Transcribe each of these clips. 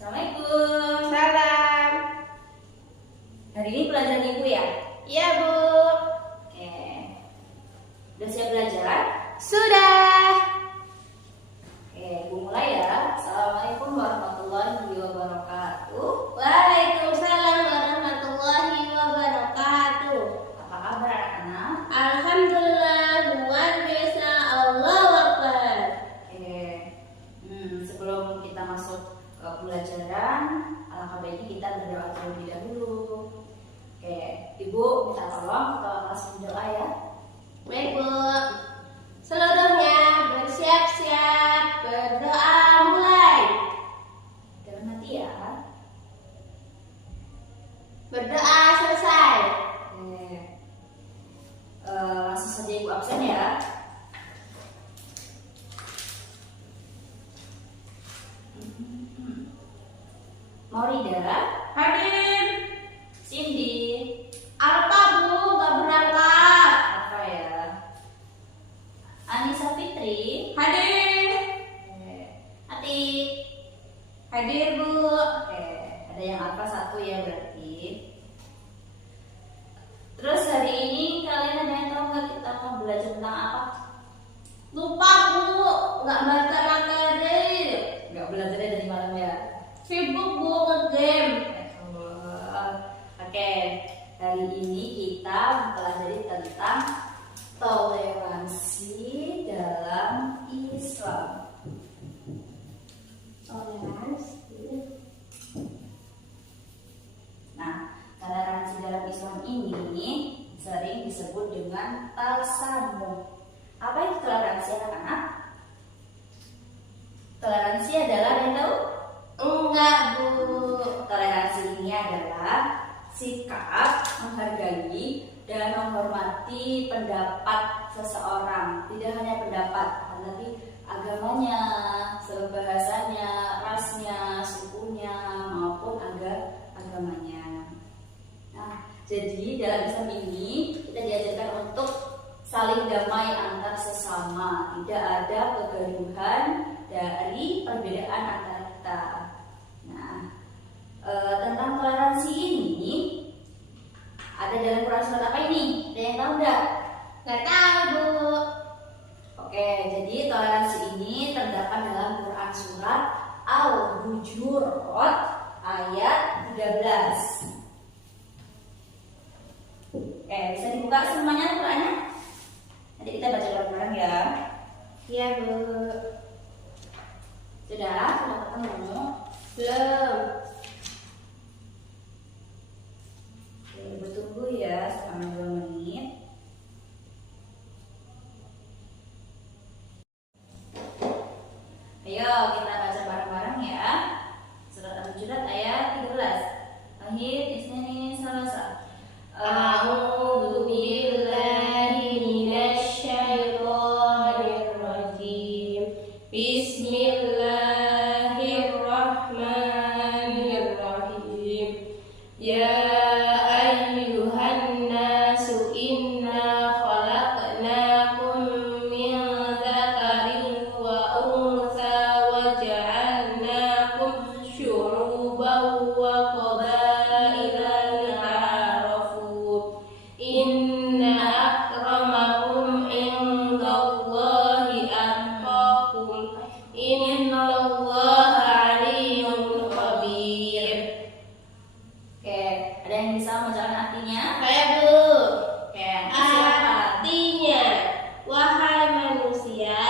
Assalamualaikum. Salam. Hari ini pelajaran Ibu ya? Iya, Bu. Oke. Udah siap belajar? Sudah. Oke, Ibu mulai ya. Assalamualaikum warahmatullahi wabarakatuh. Waalaikumsalam warahmatullahi wabarakatuh. Apa kabar anak-anak? Alhamdulillah, luar biasa. Allahu Akbar. Oke. Sebelum kita masuk ke pelajaran, alangkah baiknya kita berdoa terlebih dahulu. Oke, Ibu minta tolong ketua kelas berdoa ya. Baik, Bu. Seluruhnya bersiap-siap, berdoa mulai. Dalam hati ya. Berdoa selesai. Oke. Langsung saja Ibu absen ya. Maurida, Hadir. Cindy, Apa, Bu? Gak berangkat. apa ya? Anissa Fitri, Hadir. Atik. Hadir, Bu. Oke, ada yang apa satu ya berarti. Terus hari ini kalian ada yang tahu nggak kita mau belajar tentang apa? Lupa, Bu. Gak baca materi. Nggak belajarnya dari malam ya? Sibuk, Bu, nge-game. Oke, hari ini kita mempelajari tentang toleransi dalam Islam. Nah, toleransi dalam Islam ini sering disebut dengan tasamuh. Apa itu toleransi anak-anak? Toleransi adalah yang tahu? Enggak, Bu. Toleransi ini adalah sikap menghargai dan menghormati pendapat seseorang. Tidak hanya pendapat, tapi agamanya, bahasanya, rasnya, sukunya, maupun agamanya. Nah, jadi dalam Islam ini kita diajarkan untuk saling damai antar sesama. Tidak ada kegaduhan dari perbedaan antara kita. Nah, tentang toleransi ini ada dalam Quran surat apa ini? Ada yang tahu nggak? Gak tahu, Bu. Oke, jadi toleransi ini terdapat dalam Quran surat Al-Hujurat ayat 13. Oke, bisa dibuka semuanya Qurannya? Nanti kita baca bareng-bareng ya. Iya, Bu. Sudah ketemu? Belum. Oke, Ibu tunggu ya selama 2 menit. Ayo kita baca bareng-bareng ya. Surat Al-Hujurat ayat 13. Akhir isnani salasa. A'udzu billahi minasy syaithanir rajim. Bismillahirrahmanirrahim. Ya ayyuhan nasu inna khalaqnakum min dzakarin wa untha wa ja'alnakum syu'uban wa qabaila lita'arafu. Inna akramakum indallahi atqakum. Innallaha 'alimun khabir. Oke, ada yang bisa membacakan artinya? Saya, Bu. Oke, silakan. Artinya, wahai manusia,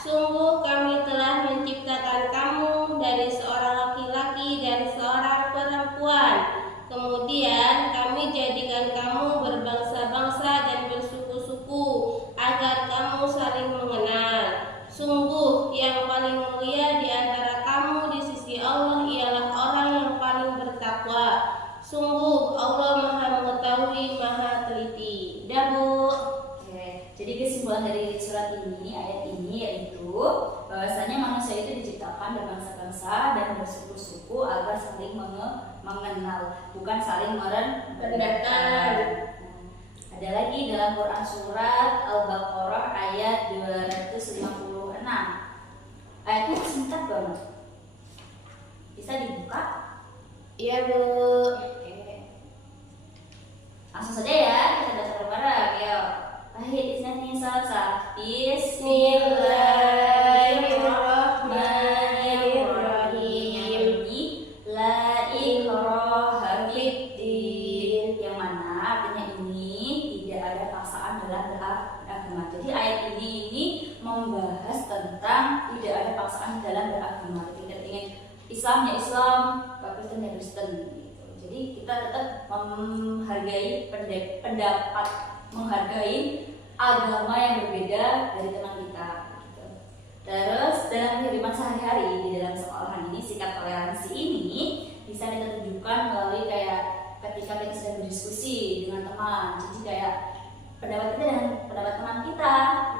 sungguh kami telah menciptakan kamu dari seorang laki-laki dan seorang perempuan. Kemudian kami jadikan kamu berbangsa-bangsa dan bersuku-suku agar kamu saling mengenal. Sungguh yang paling mulia di antara kamu di sisi Allah ialah orang yang paling bertakwa. Sungguh Allah Maha Mengetahui, Maha Teliti. Dah, Bu. Oke, jadi kesimpulan dari surat ini, ayat ini yaitu bahwasanya manusia itu diciptakan berbangsa-bangsa dan bersuku-suku agar saling mengenal, bukan saling merendahkan. Ada lagi dalam Quran surat Al-Baqarah ayat 256. Ayatnya singkat banget. Bisa dibuka? Iya, Bu. Oke. Langsung saja ya, kita baca bareng. Yuk. Baik, ini selesai. Bismillahirrahmanirrahim. La ikraha fiddin. Yang mana artinya ini tidak ada paksaan dalam beragama. Jadi ayat ini membahas tentang tidak ada paksaan dalam beragama. Tidak ingin Islam ya Islam, Kristen ya Kristen. Gitu. Jadi kita tetap menghargai pendapat, menghargai agama yang berbeda dari teman kita. Gitu. Terus dalam kehidupan sehari-hari di dalam sekolahan ini, sikap toleransi ini bisa kita tunjukkan melalui kayak ketika kita sedang berdiskusi dengan teman. Jadi kayak pendapat kita dengan pendapat teman kita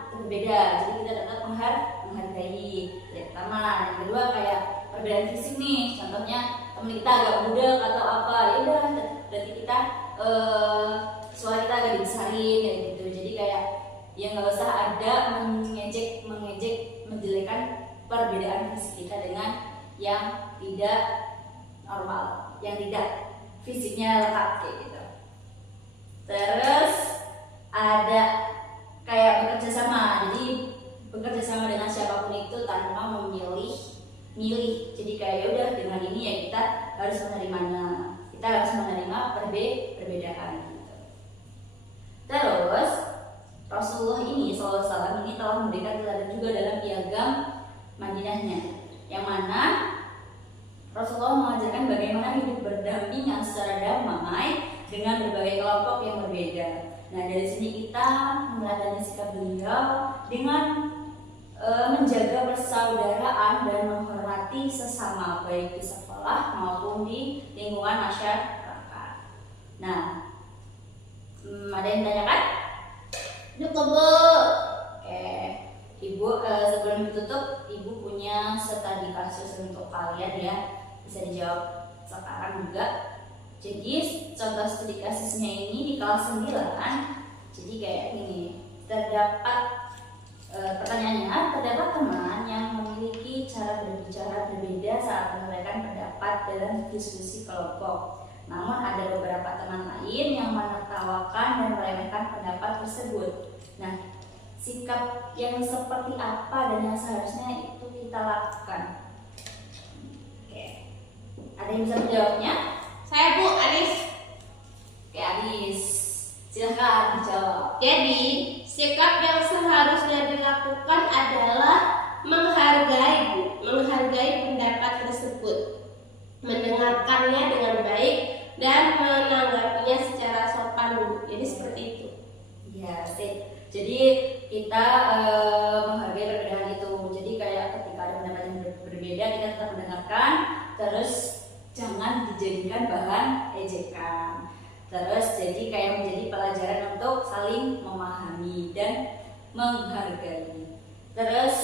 itu berbeda. Jadi kita tetap menghargai. Yang pertama, yang kedua kayak perbedaan fisik nih. Contohnya teman kita agak budak atau apa, ya udah berarti kita suara kita agak dibesarin kayak gitu. Jadi kayak ya nggak usah ada mengejek, menjelekan perbedaan fisik kita dengan yang tidak normal, yang tidak fisiknya lengkap kayak gitu. Terus ada kayak bekerja sama, jadi bekerja sama dengan siapapun itu tanpa milih. Jadi kayak ya udah dengan ini ya kita harus menerimanya, kita harus menerima perbedaan gitu. Terus Rasulullah ini SAW ini telah memberikan teladan juga dalam piagam Madinahnya, yang mana Rasulullah mengajarkan bagaimana hidup berdampingan secara damai dengan berbagai kelompok yang berbeda. Nah dari sini kita meneladani sikap beliau dengan menjaga persaudaraan dan menghormati sesama baik di sekolah maupun di lingkungan masyarakat. Nah, ada yang ditanyakan? Cukup, Bu. Oke, Ibu sebelum ditutup, Ibu punya studi kasus untuk kalian ya, bisa dijawab sekarang juga. Jadi contoh studi kasusnya ini di kelas 9. Jadi kayak ini, terdapat pertanyaannya, terdapat teman yang memiliki cara berbicara berbeda saat menyampaikan pendapat dalam diskusi kelompok. Namun ada beberapa teman lain yang menertawakan dan meremehkan pendapat tersebut. Nah, sikap yang seperti apa dan yang seharusnya itu kita lakukan? Oke, ada yang bisa menjawabnya? Saya, Bu, Anis. Oke, Anis, silahkan dijawab. Jadi, sikap yang seharusnya dilakukan adalah menghargai pendapat tersebut, mendengarkannya dengan baik dan menanggapinya secara sopan, Bu. Jadi seperti itu. Ya, sip. Jadi kita menghargai perbedaan itu. Jadi kayak ketika ada pendapat yang berbeda, kita tetap mendengarkan, terus jangan dijadikan bahan ejekan. Terus jadi kayak menjadi pelajaran untuk saling memahami dan menghargai. Terus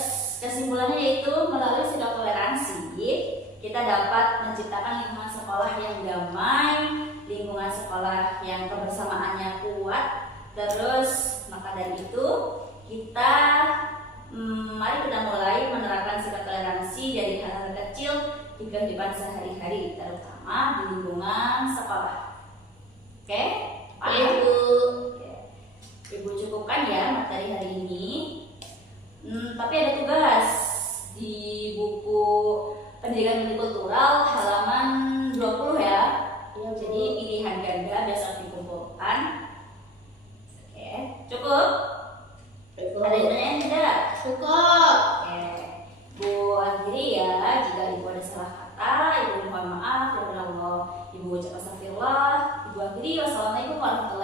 kesimpulannya yaitu melalui sikap toleransi kita dapat menciptakan lingkungan sekolah yang damai, lingkungan sekolah yang kebersamaannya kuat. Terus maka dari itu kita mari kita mulai menerapkan sikap toleransi dari hal-hal kecil di kehidupan sehari-hari, terutama di lingkungan sekolah. Oke, Ibu. Ibu cukupkan ya materi hari ini. Tapi ada tugas di buku Pendidikan Multikultural halaman 20 ya. Jadi pilihan ganda besok dikumpulkan. Oke, cukup? Ada yang tanya tidak? Cukup. Oke, Bu akhiri ya. Jika Ibu ada salah kata, Ibu mohon maaf. Ibu ucap astagfirullah. Ibu akhiri. Wassalamualaikum warahmatullahi wabarakatuh.